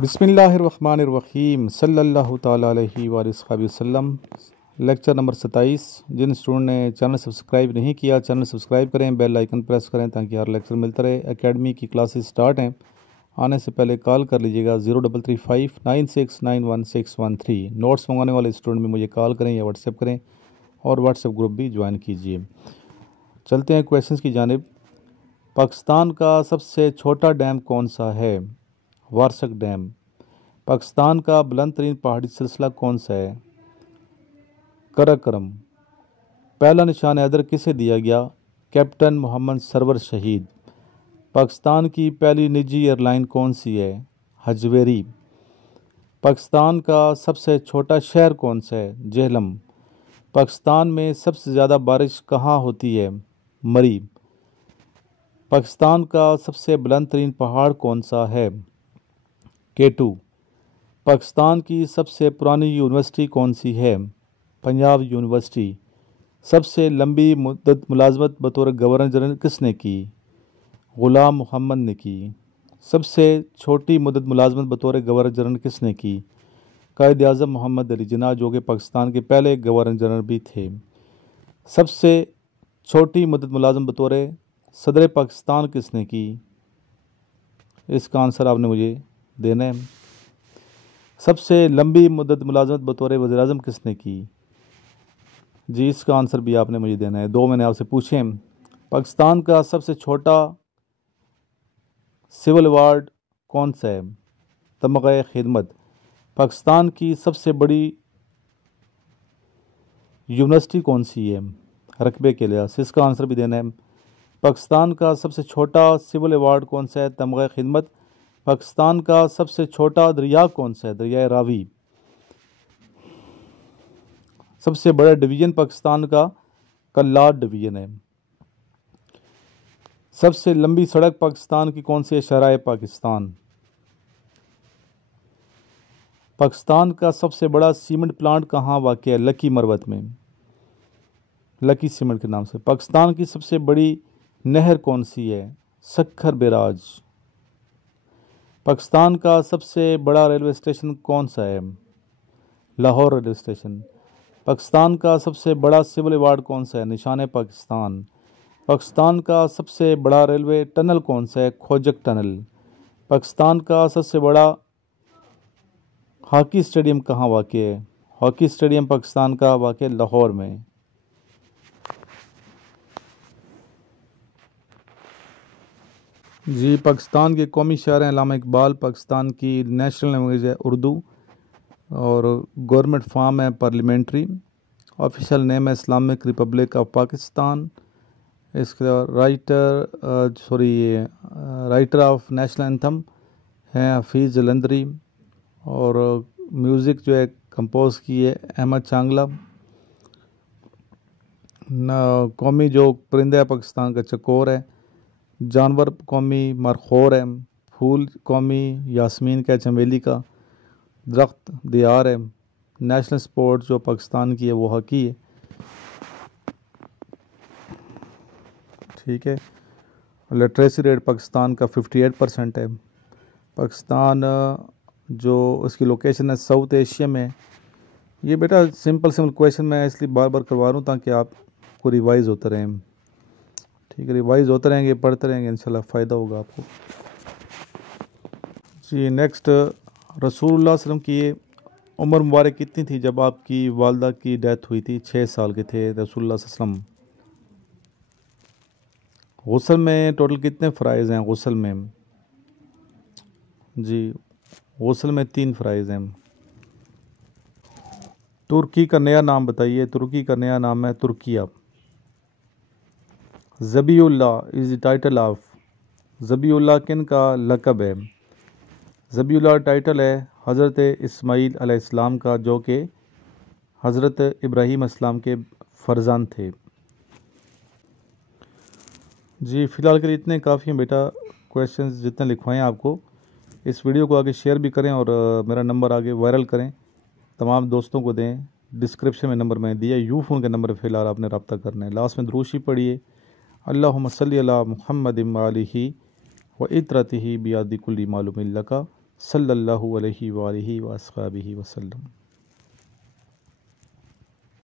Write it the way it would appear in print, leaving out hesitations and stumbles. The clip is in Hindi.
बिस्मिल्लाहिर्रहमानिर्रहीम सल्लल्लाहु ताला अलैहि वसल्लम। Lecture number 27। जिन स्टूडेंट ने चैनल सब्सक्राइब नहीं किया, चैनल सब्सक्राइब करें, बेल आइकन प्रेस करें ताकि हर लेक्चर मिलता रहे। एकेडमी की क्लासेस स्टार्ट हैं, आने से पहले कॉल कर लीजिएगा 033596916113। नोट्स मंगवाने वाले स्टूडेंट भी मुझे कॉल करें या व्हाट्सएप करें और व्हाट्सएप ग्रुप भी ज्वाइन कीजिए। चलते हैं क्वेश्चंस की जानिब। पाकिस्तान का सबसे छोटा डैम कौन सा है? वारसक डैम। पाकिस्तान का बुलंद तरीन पहाड़ी सिलसिला कौन सा है? कराकोरम। पहला निशान हैदर किसे दिया गया? कैप्टन मोहम्मद सरवर शहीद। पाकिस्तान की पहली निजी एयरलाइन कौन सी है? हजवेरी। पाकिस्तान का सबसे छोटा शहर कौन सा है? जेहलम। पाकिस्तान में सबसे ज़्यादा बारिश कहाँ होती है? मरी। पाकिस्तान का सबसे बुलंद तरीन पहाड़ कौन सा है? केटू। पाकिस्तान की सबसे पुरानी यूनिवर्सिटी कौन सी है? पंजाब यूनिवर्सिटी। सबसे लंबी मुद्दत मुलाजमत बतौर गवर्नर जनरल किसने की? ग़ुलाम मोहम्मद ने की। सबसे छोटी मुद्दत मुलाजमत बतौर गवर्नर जनरल किसने की? कायद आज़म मोहम्मद अली जिन्ना, जो कि पाकिस्तान के पहले गवर्नर जनरल भी थे। सबसे छोटी मुद्दत मुलाजमत बतौर सदर पाकिस्तान किसने की? इसका आंसर आपने मुझे देना है। सबसे लंबी मुद्दत मुलाजमत बतौर वज़ीर-ए-आज़म किसने की? जी, इसका आंसर भी आपने मुझे देना है। दो मैंने आपसे पूछे। पाकिस्तान का सबसे छोटा सिविल अवार्ड कौन सा है? तमग़ा खिदमत। पाकिस्तान की सबसे बड़ी यूनिवर्सिटी कौन सी है रकबे के लिहाज से? इसका आंसर भी देना है। पाकिस्तान का सबसे छोटा सिविल अवार्ड कौन सा है? तमग़ा खिदमत। पाकिस्तान का सबसे छोटा दरिया कौन सा है? दरिया रावी। सबसे बड़ा डिवीज़न पाकिस्तान का कल्लार डिवीज़न है। सबसे लंबी सड़क पाकिस्तान की कौन सी है? शराए पाकिस्तान। पाकिस्तान का सबसे बड़ा सीमेंट प्लांट कहाँ वाक़ है? लकी मरवत में, लकी सीमेंट के नाम से। पाकिस्तान की सबसे बड़ी नहर कौन सी है? सक्खर बैराज। पाकिस्तान का सबसे बड़ा रेलवे स्टेशन कौन सा है? Lahore railway station. पाकिस्तान का सबसे बड़ा सिविल अवार्ड कौन सा है? निशान पाकिस्तान। पाकिस्तान का सबसे बड़ा रेलवे टनल कौन सा है? खोजक टनल। पाकिस्तान का सबसे बड़ा हॉकी स्टेडियम कहाँ वाक़ है? हॉकी स्टेडियम पाकिस्तान का वाक़ है लाहौर में। जी, पाकिस्तान के कौमी शायर हैं अल्लामा इकबाल। पाकिस्तान की नेशनल लैंग्वेज है उर्दू और गवर्नमेंट फॉर्म है पार्लियामेंट्री। ऑफिशियल नेम है इस्लामिक रिपब्लिक ऑफ पाकिस्तान। इसका राइटर ऑफ नेशनल एंथम हैं हफीज़ जलंधरी और म्यूज़िक जो है कंपोज की है अहमद चांगला। कौमी जो परिंदा है पाकिस्तान का चकोर है। जानवर कौमी मरखोर है। फूल कौमी यास्मीन का, चमेली का। दरख्त दियार है। नेशनल स्पोर्ट जो पाकिस्तान की है वो हॉकी है। ठीक है। लिटरेसी रेट पाकिस्तान का 58% है। पाकिस्तान जो उसकी लोकेशन है साउथ एशिया में। ये बेटा सिंपल क्वेश्चन मैं इसलिए बार बार करवा रहा हूँ ताकि आपको रिवाइज़ होते रहें। ठीक है, रिवाइज़ होते रहेंगे, पढ़ते रहेंगे, इंशाल्लाह फ़ायदा होगा आपको। जी, नेक्स्ट रसूलुल्लाह सल्लल्लाहु अलैहि वसल्लम की उम्र मुबारक कितनी थी जब आपकी वालदा की डेथ हुई थी? 6 साल के थे रसूलुल्लाह सल्लल्लाहु अलैहि वसल्लम। गुस्ल में टोटल कितने फ़राइज़ हैं? गुस्ल में जी, गुस्ल में 3 फ़राइज़ हैं। तुर्की का नया नाम बताइए। तुर्की का नया नाम है Turkiye. Zabiullah is the title of. Zabiullah किन का लक़ब है? ज़बीउल्लाह टाइटल है हज़रत इस्माईल अलैहिस्सलाम का, जो कि हज़रत इब्राहीम अलैहिस्सलाम के फ़र्ज़ांद थे। जी, फ़िलहाल के लिए इतने काफ़ी हैं बेटा। क्वेश्चंस जितने लिखवाएं आपको, इस वीडियो को आगे शेयर भी करें और मेरा नंबर आगे वायरल करें, तमाम दोस्तों को दें। डिस्क्रिप्शन में नंबर मैंने दिया, यू फ़ोन के नंबर पर फ़िलहाल आपने रब्ता करना है। लास्ट में दुरूद शरीफ पढ़िए। अल्लाहुम्मा सल्ली अला मुहम्मद व आलिही व इत्रतिही बियादि कुल्ली मालूमिन लका सल्लल्लाहु अलैहि वालिहि वसहबिहि वसल्लम।